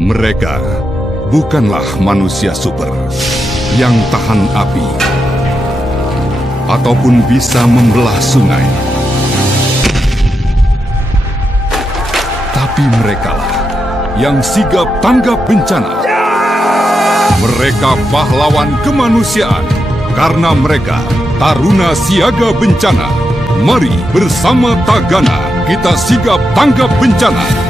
Mereka bukanlah manusia super yang tahan api ataupun bisa membelah sungai. Tapi merekalah yang sigap tanggap bencana. Mereka pahlawan kemanusiaan karena mereka taruna siaga bencana. Mari bersama Tagana kita sigap tanggap bencana.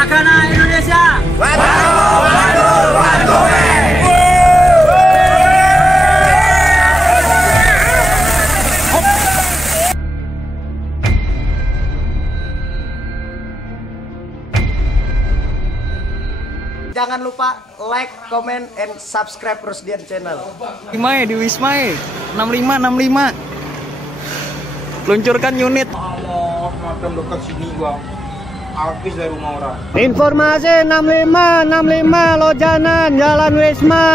Tagana Indonesia. Jangan lupa like, comment, and subscribe Rusdian channel. Di Wisma 65. Luncurkan unit. Allah, macam dekat sini gua. Habis dari rumah orang. Informasi 65 Lojanan Jalan Wisma.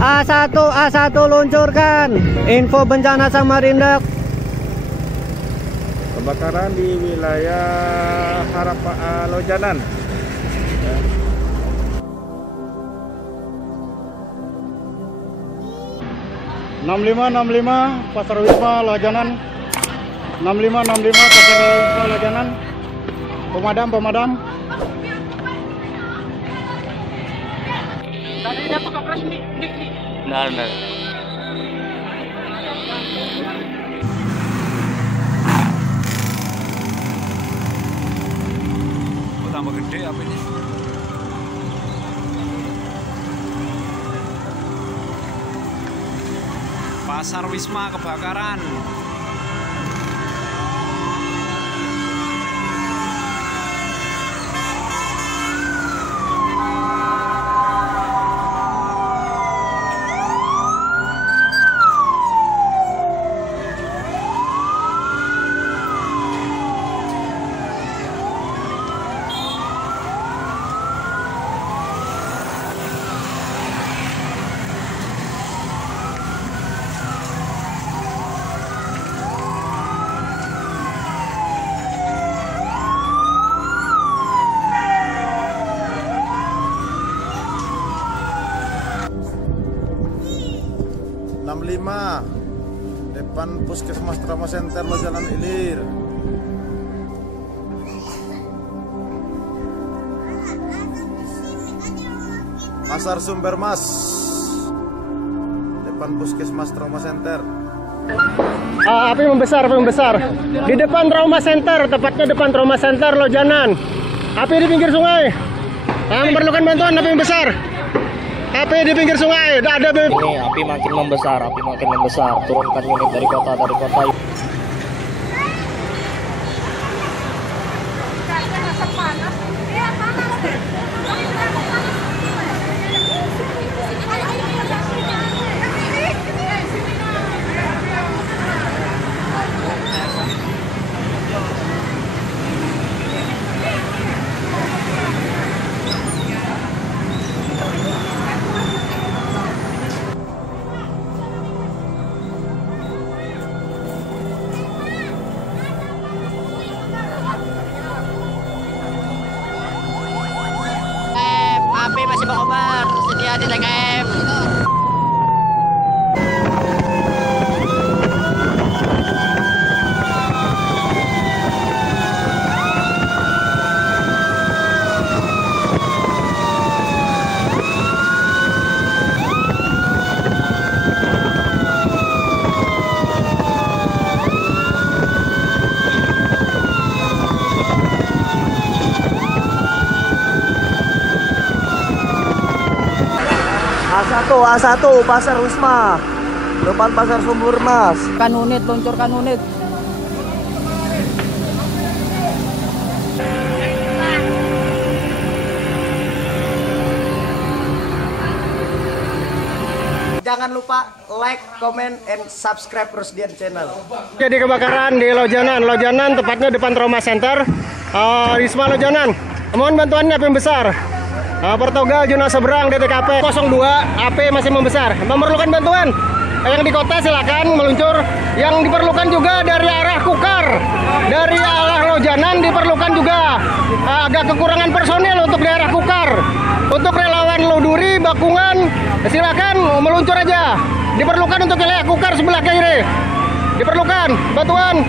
A1 luncurkan. Info bencana Samarinda. Kebakaran di wilayah Lojanan. 65 Pasar Wisma Lojanan. 65 Pasar Wisma Lojanan. Pemadam. Tadi dapat kapras nih. Benar. Oh, tambah gede apa ini? Pasar Wisma kebakaran. depan Puskesmas Trauma Center Lo Janan Ilir. Pasar Sumbermas, depan Puskesmas Trauma Center. Api membesar. Di depan Trauma Center, tepatnya depan Trauma Center Lojanan. Api di pinggir sungai. Memerlukan bantuan, api membesar. Api di pinggir sungai. Ada ini api makin membesar. Turunkan unit dari kota. Api masih berkobar, sedia di TKM. A1 Pasar Wisma, depan Pasar Sumbermas. Luncurkan unit. Jangan lupa like, comment, and subscribe Rusdian Channel. Jadi kebakaran di Lojanan tepatnya depan Trauma Center, Wisma Lojanan. Mohon bantuannya, api besar. Portugal Juna Seberang DTKP 02, api masih membesar. Memerlukan bantuan. Yang di kota silakan meluncur. Yang diperlukan juga dari arah Kukar, dari arah Lojanan diperlukan juga. Agak kekurangan personil untuk daerah Kukar. Untuk relawan Loduri, Bakungan, silakan meluncur aja. Diperlukan untuk wilayah Kukar sebelah kiri. Diperlukan bantuan.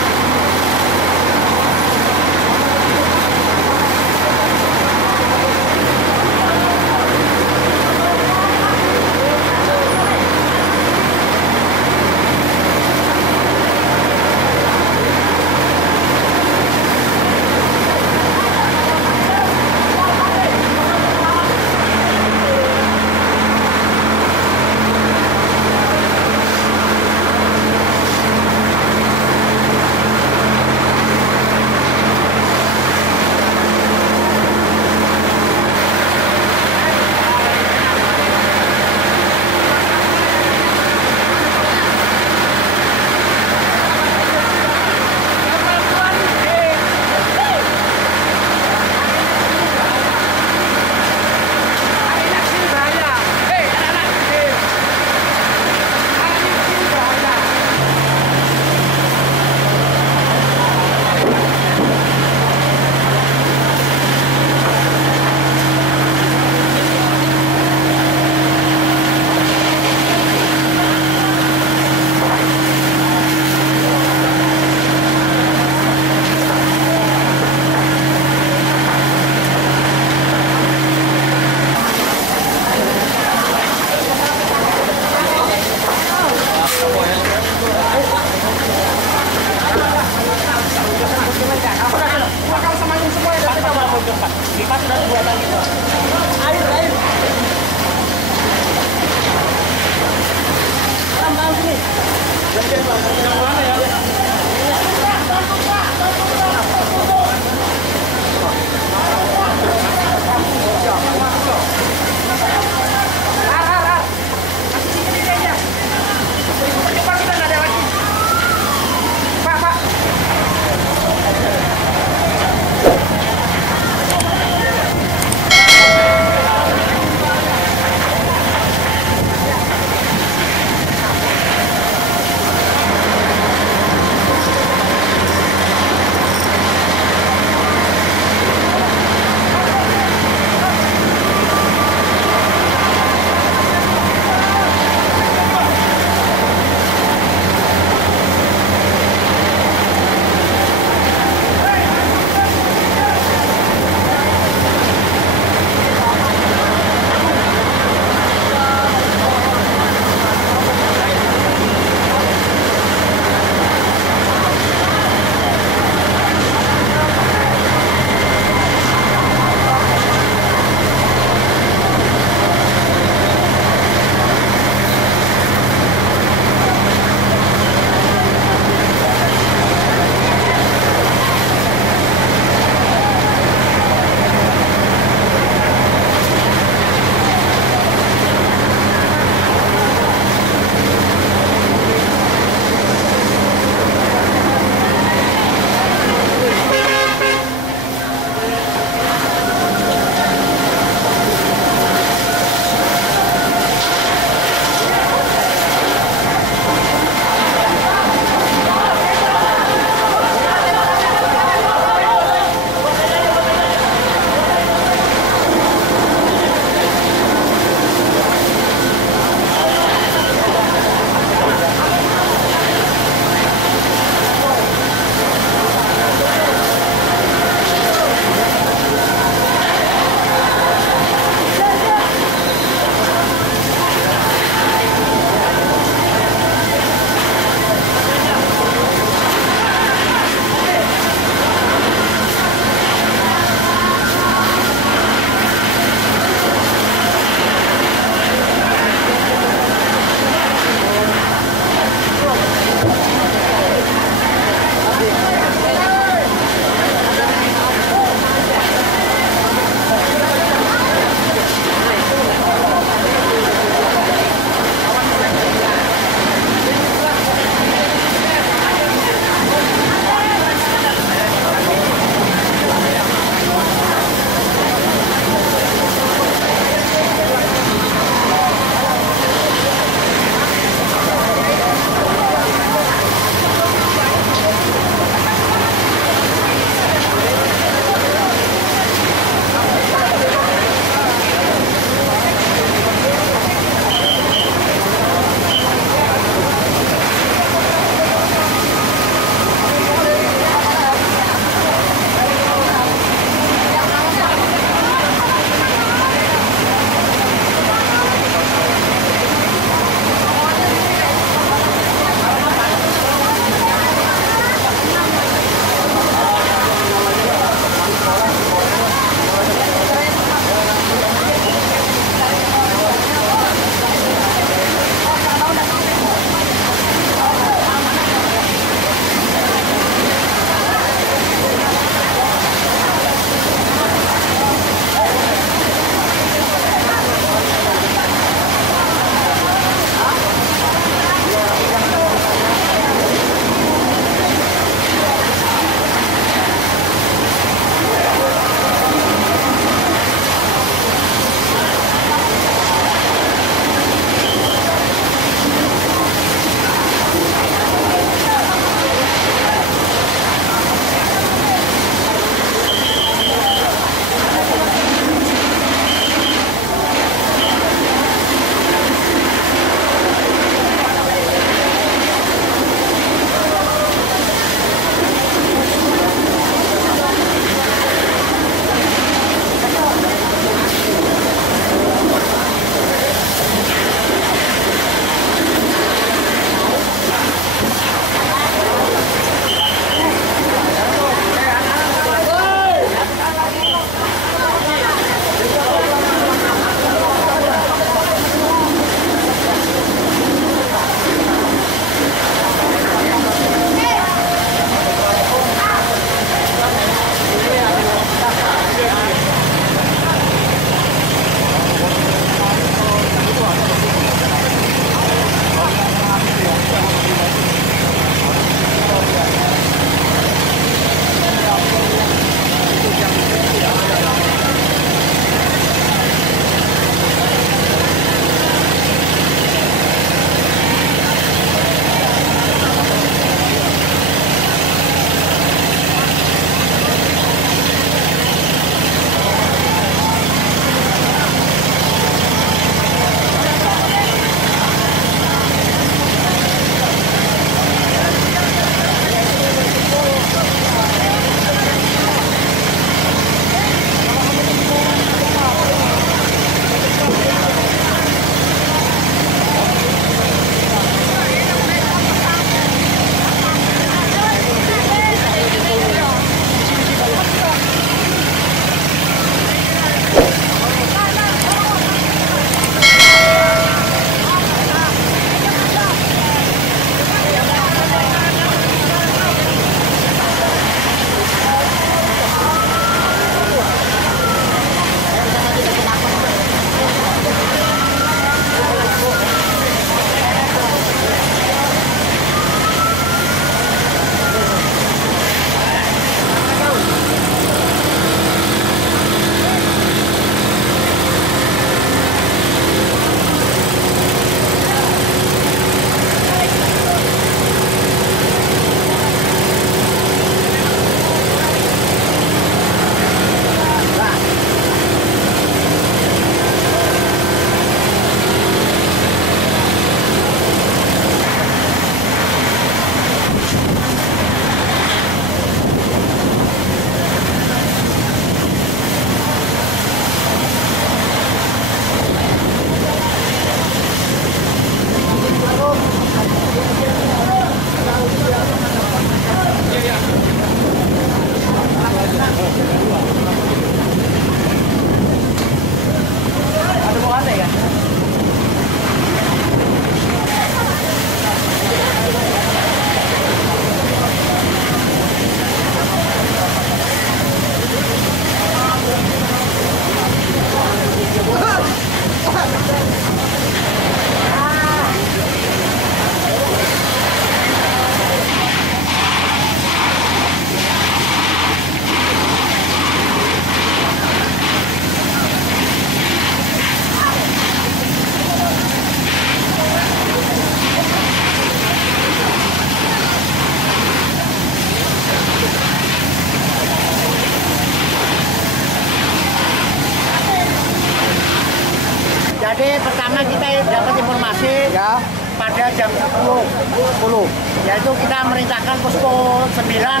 Jadi pertama kita dapat informasi Ya. pada jam 10. Yaitu kita merintahkan posko 9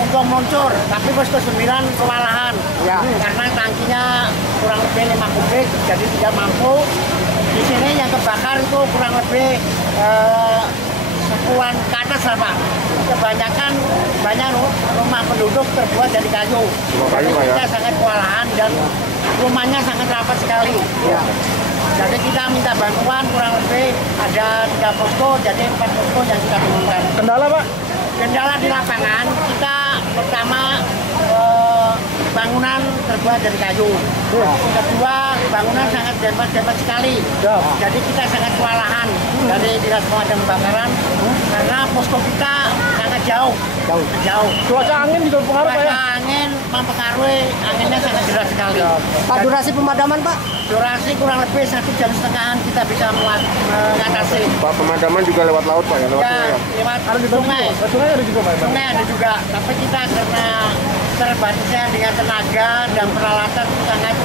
untuk meluncur, tapi posko 9 kewalahan. Ya. Karena tangkinya kurang lebih 5 kubik, jadi tidak mampu. Di sini yang kebakar itu kurang lebih 10-an ke atas lah Pak. Kebanyakan banyak rumah penduduk terbuat dari kayu. Jadi kita sangat kewalahan dan rumahnya sangat rapat sekali. Ya. Jadi kita minta bantuan kurang lebih ada 3 posko, jadi 4 posko yang kita temukan. Kendala Pak? Kendala di lapangan kita pertama bangunan terbuat dari kayu. Kedua, bangunan sangat dempet-dempet sekali. Jadi kita sangat kewalahan dari Dinas Pemadam Kebakaran karena posko kita sangat jauh. Cuaca angin juga berpengaruh Pak ya? Cuaca angin mempengaruhi, anginnya sangat deras sekali. Pak, durasi pemadaman Pak? Durasi kurang lebih 1,5 jam kita bisa mengatasi. Pak, pemadaman juga lewat laut Pak ya? Lewat sungai ya? Lewat Ada sungai. Sungai ada juga Pak? Sungai ada juga, tapi kita karena terbatasnya dengan tenaga dan peralatan sangat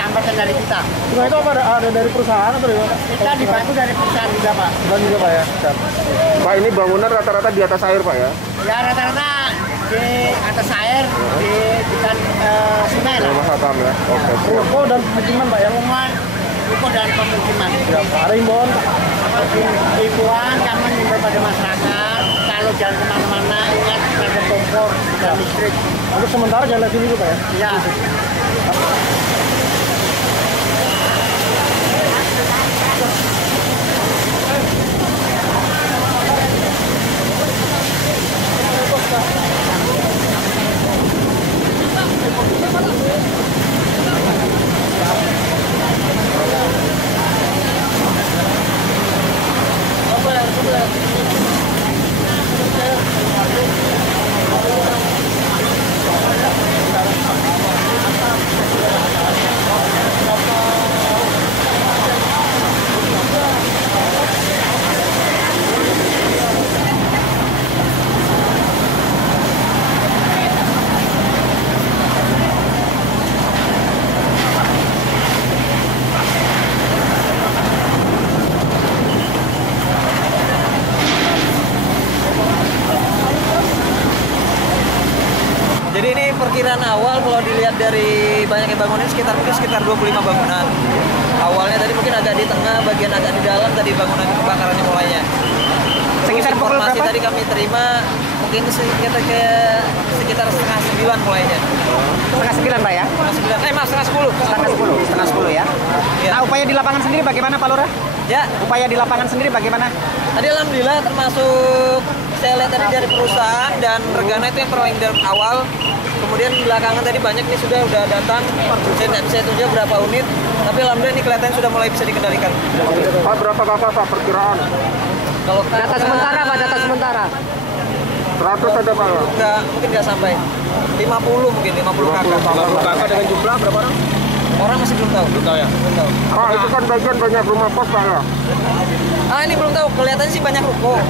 hambatan dari kita. Sungai itu apa ada dari perusahaan atau dari mana? Kita dibantu dari perusahaan juga Pak. Dan juga Pak ya? Pak, ini bangunan rata-rata di atas air Pak ya? Ya rata-rata di atas air, di dekat sungai lah. Rumah Sakam ya? Oke. Ruko dan pemukiman Pak ya? Ruko dan pemukiman. Ya, Pak. Ada himbauan? Himbauan kami mengimbau pada masyarakat, kalau jalan kemana-mana ingat ada kompor dan listrik. Untuk sementara jalan sini dulu Pak ya? Ya. Jadi ini perkiraan awal kalau dilihat dari banyaknya bangunan sekitar 25 bangunan. Awalnya tadi mungkin agak di tengah, bagian agak di dalam tadi bangunan kebakarannya mulainya. Sekitar informasi tadi kami terima mungkin sekitar setengah 9 mulainya. Setengah 9 Pak ya? Setengah 10. Setengah 10 ya? Ya. Nah, upaya di lapangan sendiri bagaimana Pak Lurah? Ya. Upaya di lapangan sendiri bagaimana? Tadi alhamdulillah termasuk saya lihat tadi dari perusahaan dan Regana itu yang perwakilan dari awal. Kemudian belakangan tadi banyak nih sudah datang. Saya tidak bisa tunjuk berapa unit, tapi alhamdulillah ini kelihatannya sudah mulai bisa dikendalikan. Pak, berapa kakak Pak perkiraan? Kalau Data sementara Pak, data sementara. 100 ada Pak ya? mungkin nggak sampai 50 mungkin 50 kakak. 50 kakak dengan jumlah berapa orang? Orang masih belum tahu. Belum tahu ya? Belum tahu. Pak, itu kan bagian banyak rumah kos Pak ya? Ini belum tahu. Kelihatannya sih banyak ruko.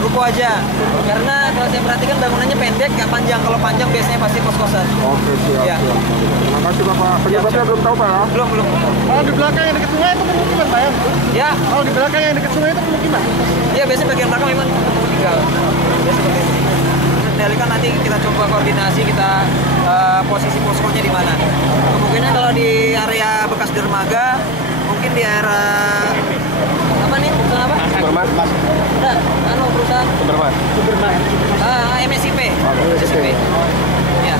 Ruko aja. Karena kalau saya perhatikan bangunannya pendek, nggak panjang. Kalau panjang biasanya pasti kos-kosan. Oke, siap. Ya. Terima kasih Bapak. Penyebabnya belum tahu Pak ya? Belum. Kalau di belakang yang dekat sungai itu pemukiman Pak ya? Ya. Kalau di belakang yang dekat sungai itu pemukiman? Iya, biasanya bagian belakang memang tinggal. Biasa seperti itu. Kendalikan nanti kita coba koordinasi, kita posisi poskonya di mana. Kemungkinan kalau di area bekas dermaga, mungkin di area apa nih? Perusahaan apa? Superman, Mas. Enggak, perusahaan Superman. MSIP. MSIP. Ya.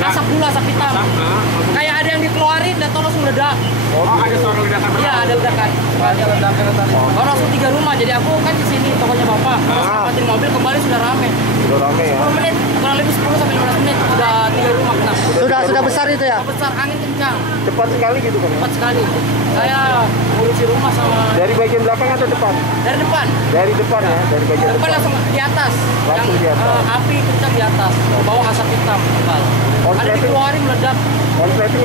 Asap dulu, asap hitam. Kayak ada yang dikeluarin dan langsung meledak. Ada suara ledakan. Iya, ada ledakan. Ada ledakan tadi. Langsung 3 rumah. Jadi aku kan di sini tokonya Bapak. Lepatin mobil kembali sudah rame. Sudah rame ya? 10 menit, kurang lebih 10 sampai 15 menit sudah 3 rumah kena. Sudah besar itu ya? Besar, angin kencang. Cepat sekali gitu kan? Cepat sekali. Saya ngurusi rumah sama Dari bagian belakang atau depan? dari depan. Dari depan ya? Dari bagian Depan depan. langsung di atas. Langsung di atas. Api kencang di atas. Ke bawah asap hitam tebal.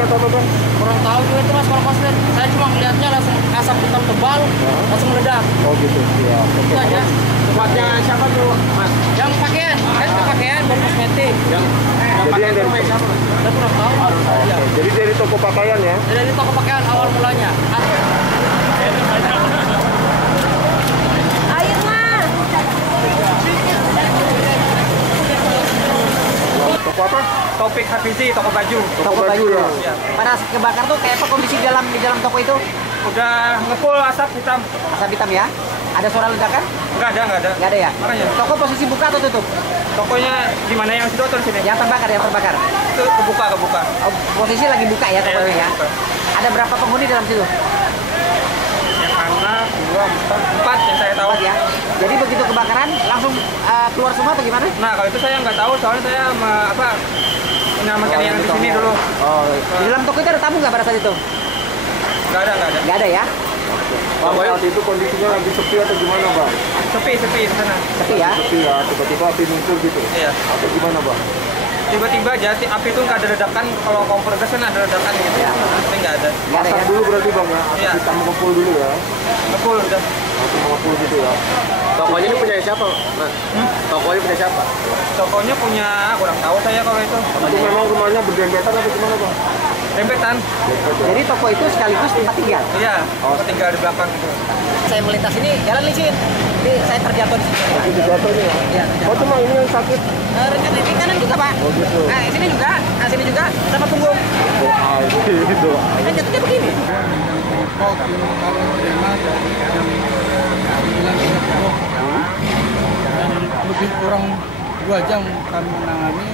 atau apa? Kurang tahu juga itu mas kalau pas lihat. Saya cuma melihatnya langsung asap hitam tebal, langsung meledak. Oh gitu. Iya. Itu aja. Tempatnya siapa tuh, Mas? Yang pakaian, kan itu pakaian baru kosmetik. Jadi yang dari siapa? Saya kurang tahu. Iya. Jadi dari toko pakaian ya? Dari toko pakaian awal mulanya. Air mas. Toko apa? Topik Hafizi, toko baju. Toko baju ya. Iya. Pada saat kebakar tuh kayak apa kondisi di dalam toko itu? Udah ngepul asap hitam. Asap hitam ya? Ada suara ledakan? Enggak ada. Nggak ada ya? Makanya. Toko posisi buka atau tutup? Tokonya di mana yang situ atau di sini? Yang terbakar. Itu kebuka. Oh, posisi lagi buka ya tokonya ya? Buka. Ada berapa penghuni dalam situ? Yang anak, 2, 4 yang saya tahu. 4 ya? Jadi begitu kebakaran langsung keluar semua atau gimana? Nah kalau itu saya nggak tahu soalnya saya menyelamatkan yang di sini dulu. Oh, di dalam toko itu ada tamu nggak pada saat itu? Nggak ada. Nggak ada ya? Bang, saat itu kondisinya lagi sepi atau gimana, Bang? Sepi di sana. Sepi ya? Sepi ya, tiba-tiba api muncul gitu. Iya. Atau gimana, Bang? Tiba-tiba jadi api itu nggak ada ledakan. Kalau kompor gas kan ada ledakan gitu. Ya. Tapi nggak ada. Nggak ada Masak ya? dulu berarti, Bang ya? Iya. Kita mengepul dulu ya? Ngepul udah. Langsung mengepul gitu ya? Tokonya ini punya siapa, Mas? Tokonya punya siapa? Tokonya punya, kurang tahu saya kalau itu. Itu memang rumahnya berdempetan atau gimana, Bang? Dempetan. Jadi toko itu sekaligus tempat tinggal? Iya, tinggal di belakang gitu. Saya melintas ini jalan licin. Jadi saya terjatuh di sini. Itu jatuhnya ya? Iya. Oh, cuma ini yang sakit? Rekan ini kanan juga Pak. Oh gitu. Nah sini juga, sama punggung. Doa itu. Kan jatuhnya begini. Lebih kurang 2 jam kami menangani.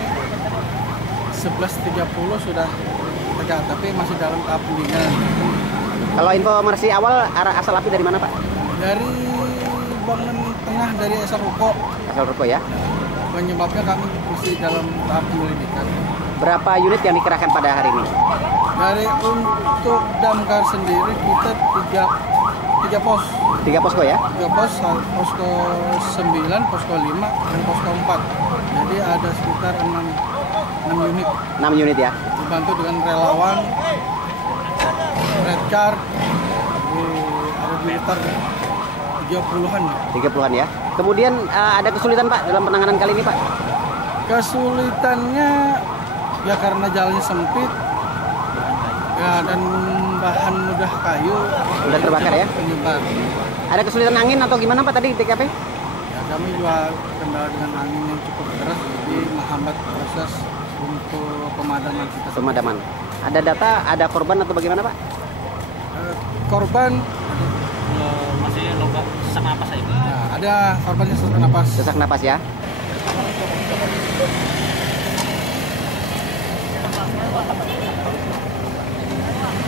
11.30 sudah tegak, tapi masih dalam tahap pendinginan. Kalau informasi awal asal api dari mana Pak? Dari bangunan tengah dari asal ruko. Asal ruko ya. Penyebabnya kami masih dalam tahap penyelidikan. Berapa unit yang dikerahkan pada hari ini? Dari untuk damkar sendiri kita 3 pos. 3 posko ya? 3 pos, posko 9, posko 5, dan posko 4. Jadi ada sekitar 6 unit. 6 unit ya? Dibantu dengan relawan, red car, ada sekitar 30-an. 30-an ya? Kemudian ada kesulitan Pak dalam penanganan kali ini Pak? Kesulitannya ya karena jalannya sempit ya, dan bahan mudah kayu. Mudah terbakar ya? Penyebar. Ada kesulitan angin atau gimana Pak tadi di TKP? Ya kami juga kendala dengan angin yang cukup keras, jadi menghambat proses untuk pemadaman kita. Pemadaman. Ada data, ada korban atau bagaimana Pak? Korban Masih lomba sesak napas saya. ya, ada korbannya sesak napas. Sesak napas ya?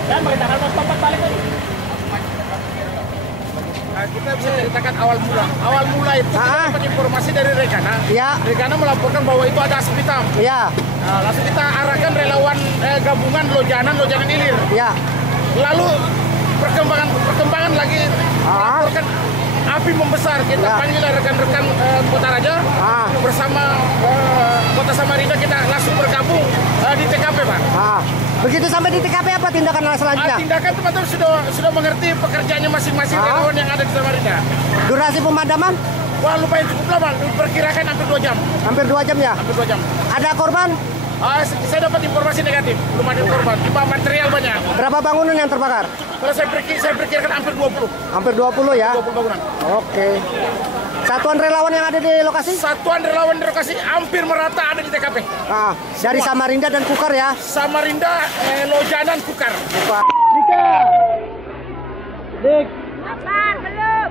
Dan beritakan mas Bapak balik lagi. Kita bisa ceritakan awal mula itu kita dapat informasi dari Rekana. Iya. Rekana melaporkan bahwa itu ada asap hitam. Iya. Nah, langsung kita arahkan relawan gabungan Lojanan Ilir. Iya. Lalu perkembangan lagi melaporkan api membesar. Kita panggil rekan-rekan Kota Raja bersama Kota Samarinda, kita langsung bergabung di TKP Pak. Begitu sampai di TKP apa tindakan selanjutnya? Tindakan teman-teman sudah mengerti pekerjaannya masing-masing relawan yang ada di Samarinda. Durasi pemadaman? Wah lumayan cukup lama, diperkirakan hampir 2 jam. Hampir 2 jam ya? Hampir 2 jam. Ada korban? Saya dapat informasi negatif, belum ada korban. Cuma material banyak. Berapa bangunan yang terbakar? Kalau saya perkirakan hampir 20. Hampir 20 ya? 20 bangunan. Oke. Satuan relawan yang ada di lokasi? Satuan relawan di lokasi hampir merata ada di TKP. Dari Samarinda dan Kukar ya? Samarinda, Lojanan, Kukar. Dika! Dik! Apaan? Belum.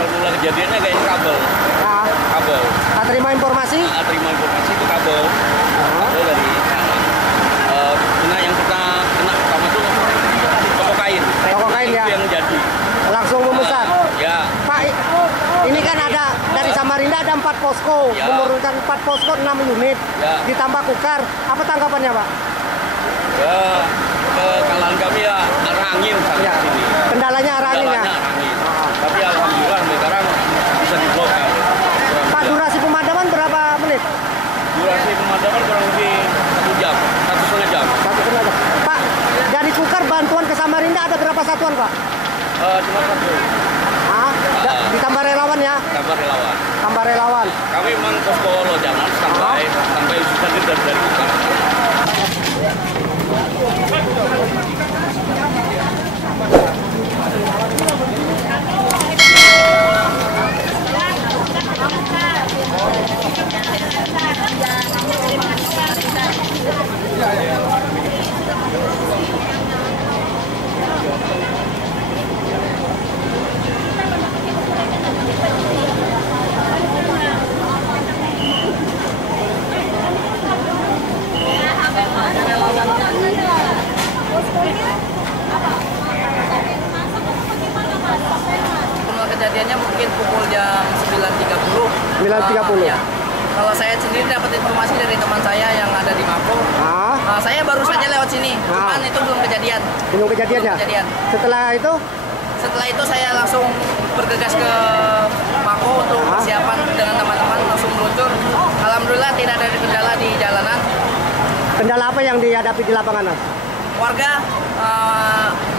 Mula kejadiannya kayaknya kabel. Kabel. Terima informasi? Terima informasi itu kabel. Kabel dari sana. Yang kita kena pertama itu toko kain. Toko kain ya? Itu yang jadi. Langsung membesar? Ya. Pak, ini kan ada dari Samarinda ada 4 posko. Ya. Menurunkan 4 posko 6 unit. Ya. Ditambah Kukar. Apa tanggapannya Pak? Ya, kekalahan kami ya arah angin sampai Ya. sini. Kendalanya arah angin ya? Kendalanya arah angin. Tapi alhamdulillah sekarang bisa dibongkar. Pak, durasi pemadaman satuan, Pak? Cuma satu. Ditambah relawan ya? Tambah relawan. Tambah relawan. Kami memang posko Lojanan sampai Susadir dari Kukar. Kejadiannya mungkin pukul jam 9.30. 9.30. Ya. Kalau saya sendiri dapat informasi dari teman saya yang ada di Mako. Saya baru saja lewat sini, cuman itu belum kejadian. Belum kejadian ya? Kejadian. Setelah itu saya langsung bergegas ke Mako untuk persiapan dengan teman-teman, langsung meluncur. Alhamdulillah tidak ada kendala di jalanan. Kendala apa yang dihadapi di lapangan? Warga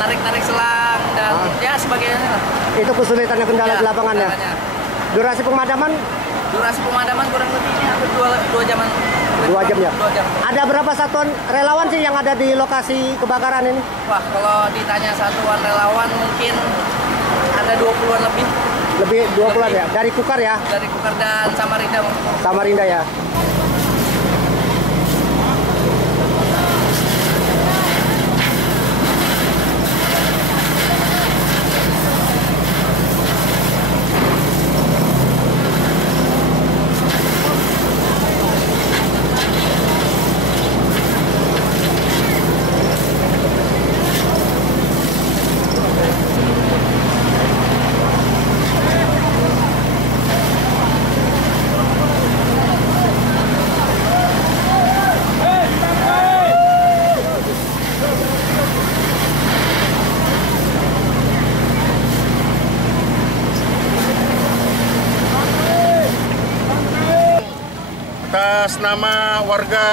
narik-narik selang dan ya sebagainya. Itu kesulitannya kendala di lapangan ya? Durasi pemadaman? Durasi pemadaman kurang lebih hampir 2 jaman. 2 jam ya? 2 jam. Ada berapa satuan relawan sih yang ada di lokasi kebakaran ini? Wah, kalau ditanya satuan relawan mungkin ada 20-an lebih. Lebih 20-an ya? Dari Kukar ya? Dari Kukar dan Samarinda. Samarinda ya? Atas nama warga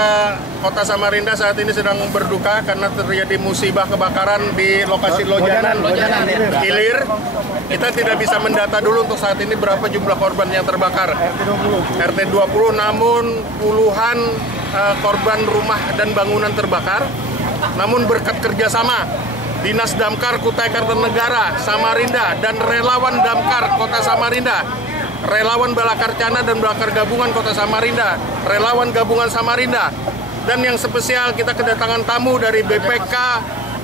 Kota Samarinda saat ini sedang berduka karena terjadi musibah kebakaran di lokasi Lojanan Ilir. Kita tidak bisa mendata dulu untuk saat ini berapa jumlah korban yang terbakar. RT 20 namun puluhan korban rumah dan bangunan terbakar. Namun berkat kerjasama Dinas Damkar Kutai Kartanegara Samarinda dan relawan Damkar Kota Samarinda, relawan Balakarcana dan Balakar Gabungan Kota Samarinda, relawan Gabungan Samarinda, dan yang spesial kita kedatangan tamu dari BPK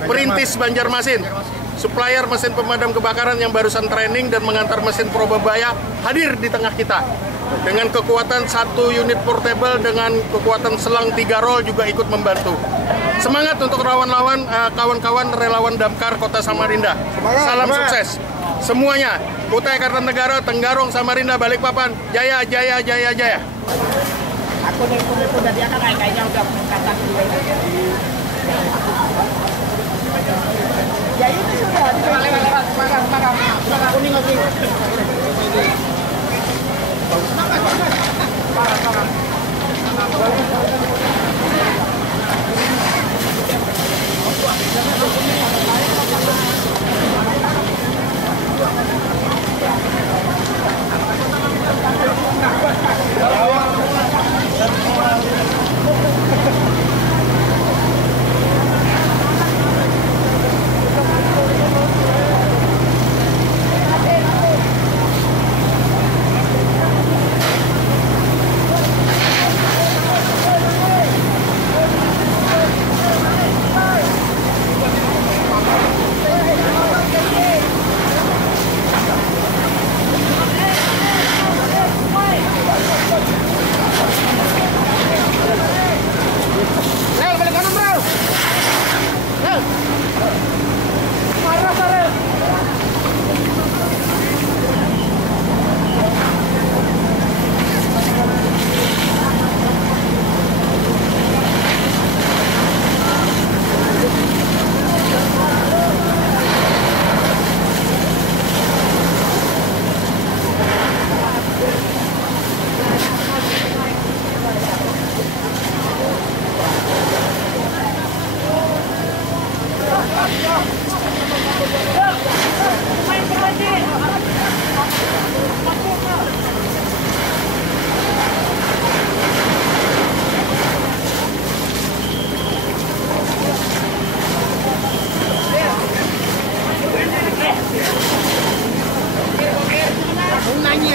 Perintis Banjarmasin, supplier mesin pemadam kebakaran yang barusan training dan mengantar mesin Probabaya hadir di tengah kita. Dengan kekuatan 1 unit portable dengan kekuatan selang 3 roll juga ikut membantu. Semangat untuk kawan-kawan relawan Damkar Kota Samarinda. Salam sukses semuanya. Kutai Kartanegara, Tenggarong, Samarinda, Balikpapan, jaya, jaya, jaya, jaya. Aku itu dari akan kayaknya udah kata ya itu sudah lewat kuning lagi.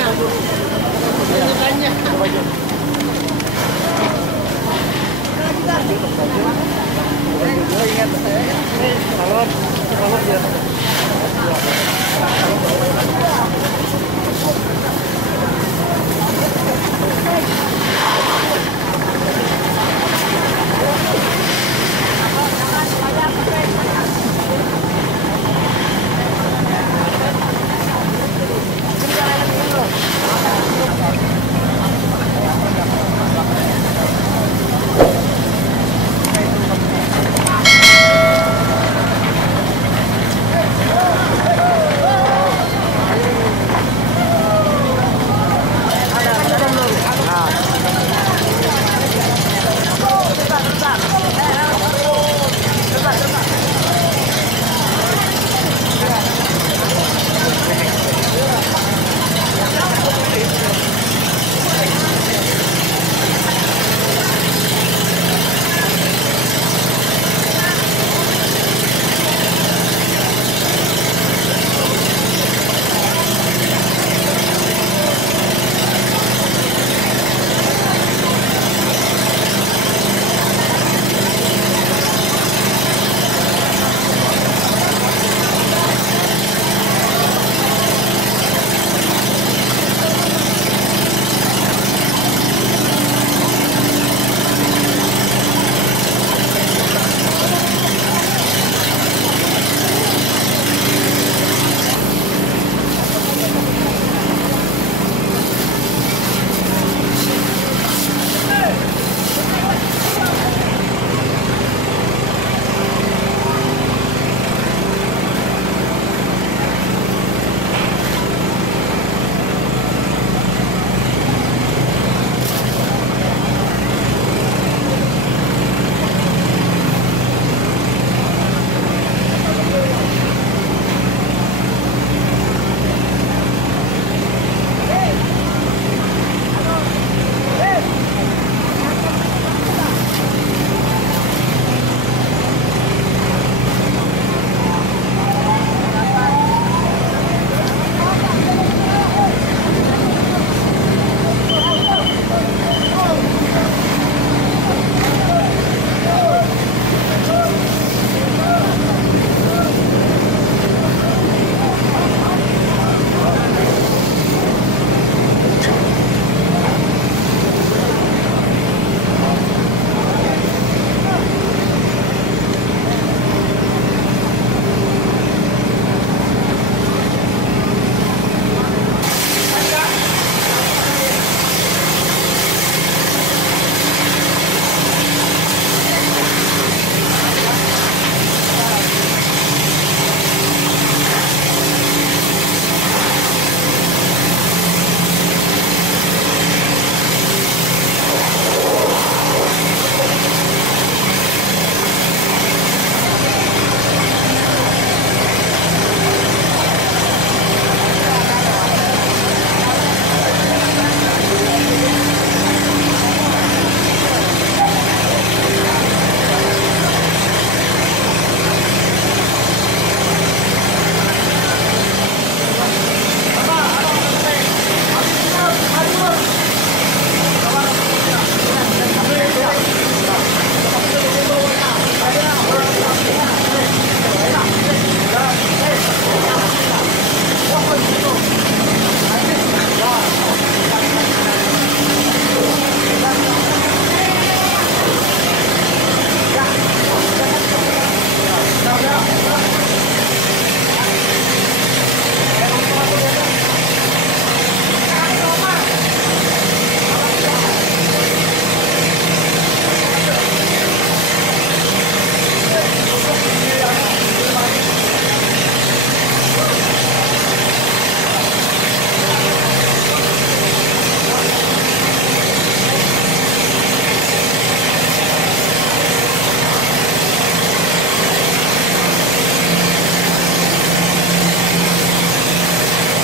Ingat,